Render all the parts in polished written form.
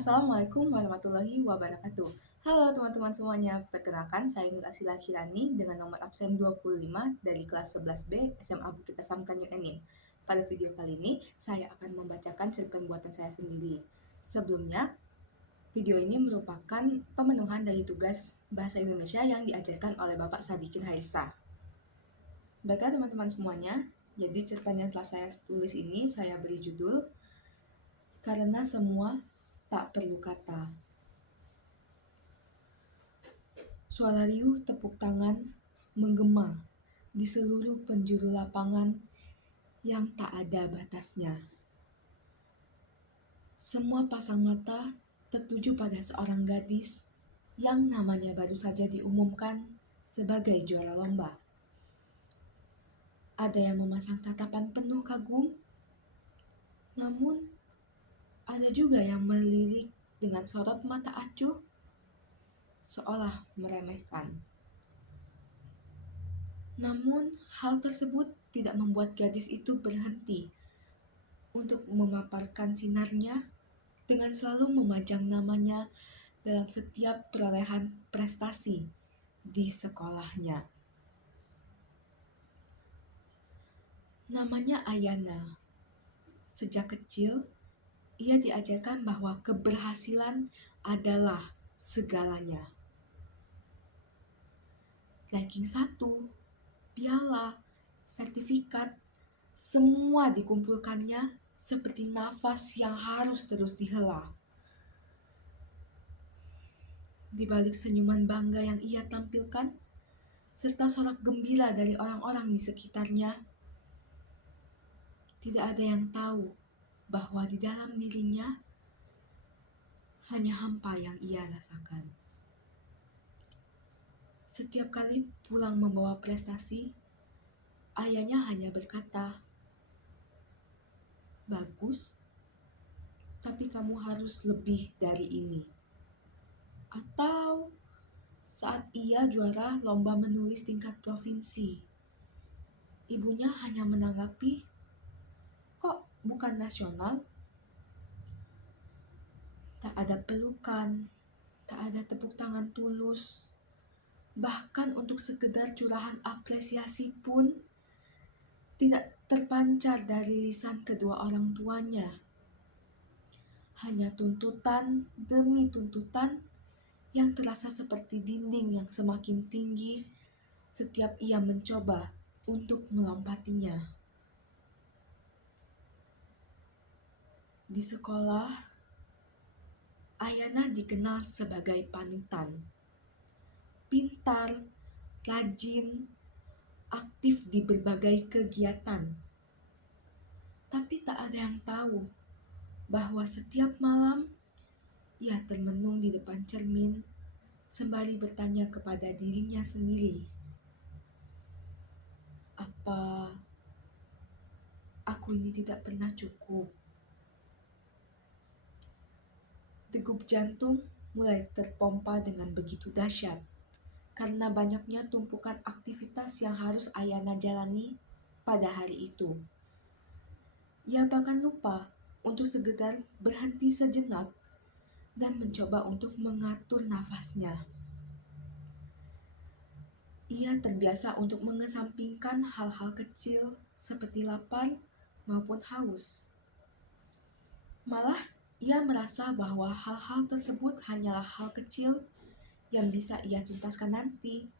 Assalamualaikum warahmatullahi wabarakatuh. Halo teman-teman semuanya, perkenalkan saya Nur Asila Kirani dengan nomor absen 25 dari kelas 11B SMA Bukit Asam Tanjung Enim. Pada video kali ini, saya akan membacakan cerpen buatan saya sendiri. Sebelumnya, video ini merupakan pemenuhan dari tugas Bahasa Indonesia yang diajarkan oleh Bapak Sadikin Haisa. Baiklah teman-teman semuanya, jadi cerpen yang telah saya tulis ini saya beri judul Karena Semua Tak Perlu Kata. Suara riuh tepuk tangan menggema di seluruh penjuru lapangan yang tak ada batasnya. Semua pasang mata tertuju pada seorang gadis yang namanya baru saja diumumkan sebagai juara lomba. Ada yang memasang tatapan penuh kagum, namun ada juga yang melirik dengan sorot mata acuh seolah meremehkan. Namun, hal tersebut tidak membuat gadis itu berhenti untuk memaparkan sinarnya dengan selalu memajang namanya dalam setiap perolehan prestasi di sekolahnya. Namanya Ayana. Sejak kecil, ia diajarkan bahwa keberhasilan adalah segalanya. Ranking 1, piala, sertifikat, semua dikumpulkannya seperti nafas yang harus terus dihela. Di balik senyuman bangga yang ia tampilkan, serta sorak gembira dari orang-orang di sekitarnya, tidak ada yang tahu bahwa di dalam dirinya hanya hampa yang ia rasakan. Setiap kali pulang membawa prestasi, ayahnya hanya berkata, "Bagus, tapi kamu harus lebih dari ini." Atau saat ia juara lomba menulis tingkat provinsi, ibunya hanya menanggapi, "Kok bukan nasional?" Tak ada pelukan, tak ada tepuk tangan tulus, bahkan untuk sekedar curahan apresiasi pun tidak terpancar dari lisan kedua orang tuanya. Hanya tuntutan demi tuntutan yang terasa seperti dinding yang semakin tinggi setiap ia mencoba untuk melompatinya. Di sekolah, Ayana dikenal sebagai panutan. Pintar, rajin, aktif di berbagai kegiatan. Tapi tak ada yang tahu bahwa setiap malam ia termenung di depan cermin sembari bertanya kepada dirinya sendiri, "Apa aku ini tidak pernah cukup?" Degup jantung mulai terpompa dengan begitu dahsyat karena banyaknya tumpukan aktivitas yang harus Ayana jalani pada hari itu. Ia bahkan lupa untuk sekedar berhenti sejenak dan mencoba untuk mengatur nafasnya. Ia terbiasa untuk mengesampingkan hal-hal kecil seperti lapar maupun haus. Malah, ia merasa bahwa hal-hal tersebut hanyalah hal kecil yang bisa ia tuntaskan nanti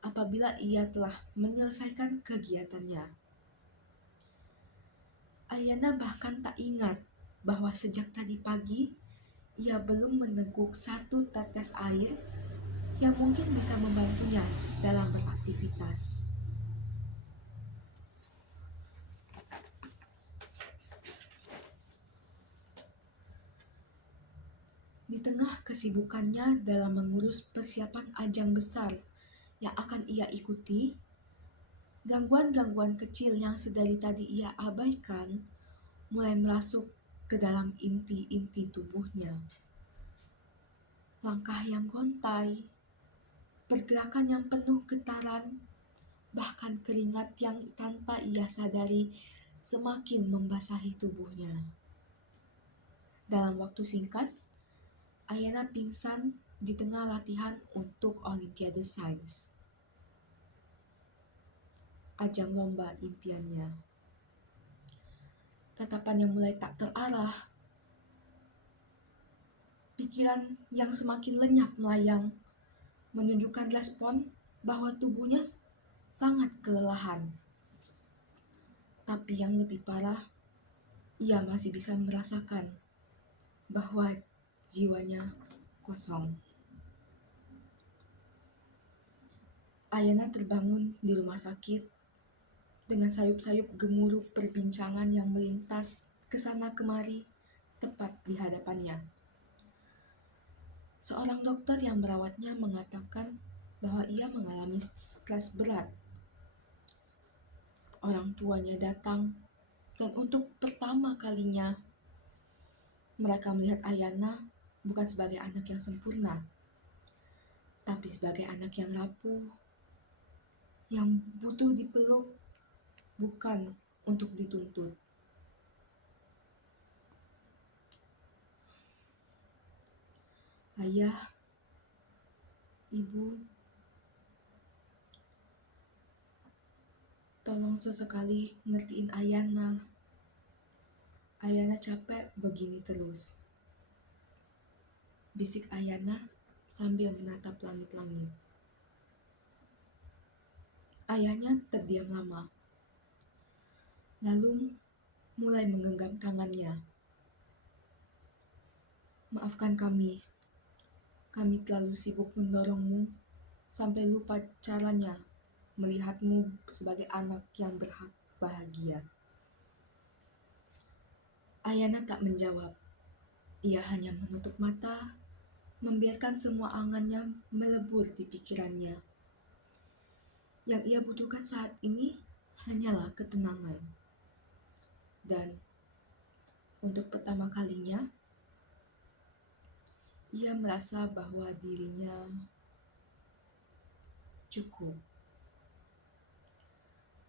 apabila ia telah menyelesaikan kegiatannya. Ayana bahkan tak ingat bahwa sejak tadi pagi ia belum meneguk satu tetes air yang mungkin bisa membantunya dalam beraktivitas. Di tengah kesibukannya dalam mengurus persiapan ajang besar yang akan ia ikuti, gangguan-gangguan kecil yang sedari tadi ia abaikan mulai merasuk ke dalam inti-inti tubuhnya. Langkah yang gontai, pergerakan yang penuh getaran, bahkan keringat yang tanpa ia sadari semakin membasahi tubuhnya. Dalam waktu singkat, Ayana pingsan di tengah latihan untuk Olimpiade Sains, ajang lomba impiannya. Tatapannya mulai tak terarah, pikiran yang semakin lenyap melayang menunjukkan respon bahwa tubuhnya sangat kelelahan. Tapi yang lebih parah, ia masih bisa merasakan bahwa jiwanya kosong. Ayana terbangun di rumah sakit dengan sayup-sayup gemuruh perbincangan yang melintas kesana kemari tepat di hadapannya. Seorang dokter yang merawatnya mengatakan bahwa ia mengalami stres berat. Orang tuanya datang dan untuk pertama kalinya mereka melihat Ayana bukan sebagai anak yang sempurna, tapi sebagai anak yang rapuh, yang butuh dipeluk, bukan untuk dituntut. Ayah, ibu, tolong sesekali ngertiin Ayana. Ayana capek begini terus. Bisik Ayana sambil menatap langit-langit. Ayahnya terdiam lama, lalu mulai menggenggam tangannya. Maafkan kami terlalu sibuk mendorongmu sampai lupa caranya melihatmu sebagai anak yang berhak bahagia. Ayana tak menjawab. Ia hanya menutup mata, membiarkan semua angannya melebur di pikirannya. Yang ia butuhkan saat ini hanyalah ketenangan. Dan untuk pertama kalinya, ia merasa bahwa dirinya cukup.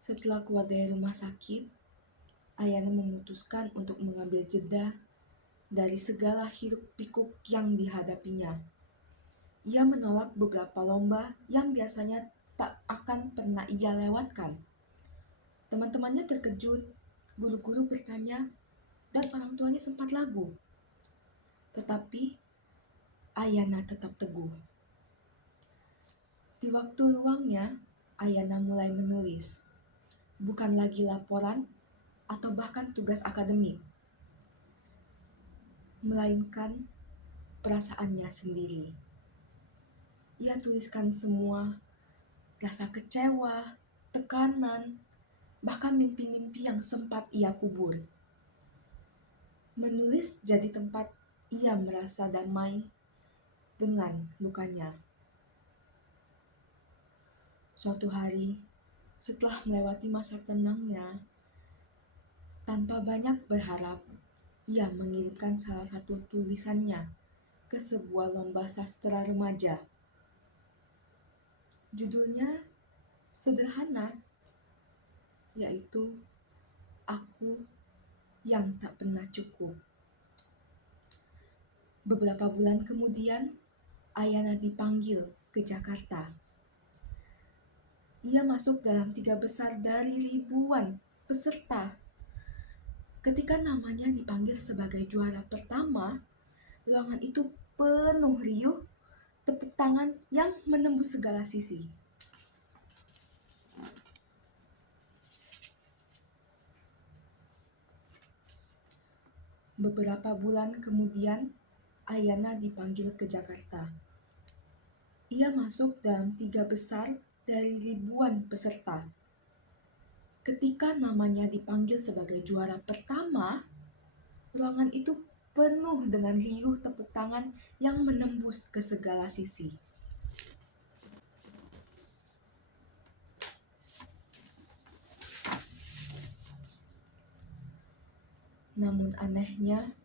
Setelah keluar dari rumah sakit, Ayana memutuskan untuk mengambil jeda dari segala hiruk-pikuk yang dihadapinya. Ia menolak beberapa lomba yang biasanya tak akan pernah ia lewatkan. Teman-temannya terkejut, guru-guru bertanya, dan orang tuanya sempat ragu. Tetapi Ayana tetap teguh. Di waktu luangnya, Ayana mulai menulis. Bukan lagi laporan atau bahkan tugas akademik, melainkan perasaannya sendiri. Ia tuliskan semua rasa kecewa, tekanan, bahkan mimpi-mimpi yang sempat ia kubur. Menulis jadi tempat ia merasa damai dengan lukanya. Suatu hari, setelah melewati masa tenangnya, tanpa banyak berharap, ia mengirimkan salah satu tulisannya ke sebuah lomba sastra remaja. Judulnya sederhana, yaitu Aku yang Tak Pernah Cukup. Beberapa bulan kemudian, Ayana dipanggil ke Jakarta. Ia masuk dalam 3 besar dari ribuan peserta. Ketika namanya dipanggil sebagai juara pertama, ruangan itu penuh riuh, tepuk tangan yang menembus segala sisi. Beberapa bulan kemudian, Ayana dipanggil ke Jakarta. Ia masuk dalam 3 besar dari ribuan peserta. Ketika namanya dipanggil sebagai juara pertama, ruangan itu penuh dengan riuh tepuk tangan yang menembus ke segala sisi. Namun anehnya,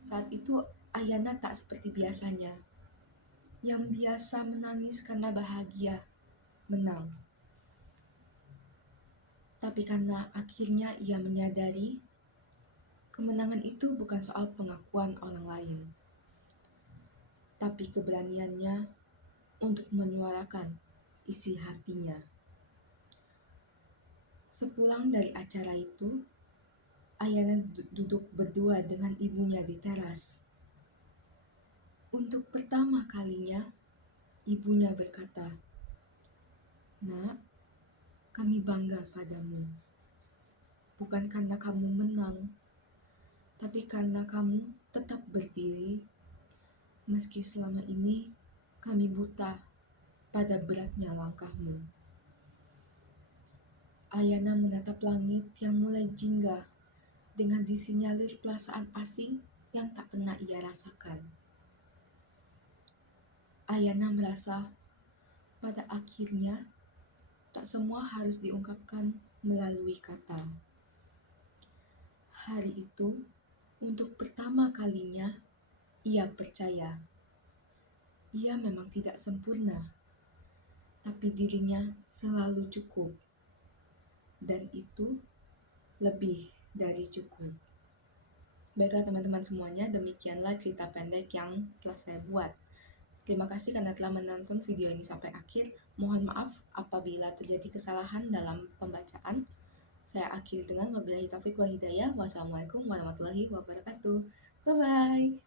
saat itu Ayana tak seperti biasanya, yang biasa menangis karena bahagia menang. Tapi karena akhirnya ia menyadari Kemenangan itu bukan soal pengakuan orang lain, tapi keberaniannya untuk menyuarakan isi hatinya. Sepulang dari acara itu, Ayana duduk berdua dengan ibunya di teras. Untuk pertama kalinya, ibunya berkata, "Nak, kami bangga padamu. Bukan karena kamu menang, tapi karena kamu tetap berdiri, meski selama ini kami buta pada beratnya langkahmu." Ayana menatap langit yang mulai jingga dengan disinyalir perasaan asing yang tak pernah ia rasakan. Ayana merasa pada akhirnya tak semua harus diungkapkan melalui kata. Hari itu, untuk pertama kalinya, ia percaya. Ia memang tidak sempurna, tapi dirinya selalu cukup. Dan itu lebih dari cukup. Baiklah teman-teman semuanya, demikianlah cerita pendek yang telah saya buat. Terima kasih karena telah menonton video ini sampai akhir. Mohon maaf apabila terjadi kesalahan dalam pembacaan. Saya akhiri dengan wabillahi taufiq wal hidayah. Wassalamualaikum warahmatullahi wabarakatuh. Bye-bye.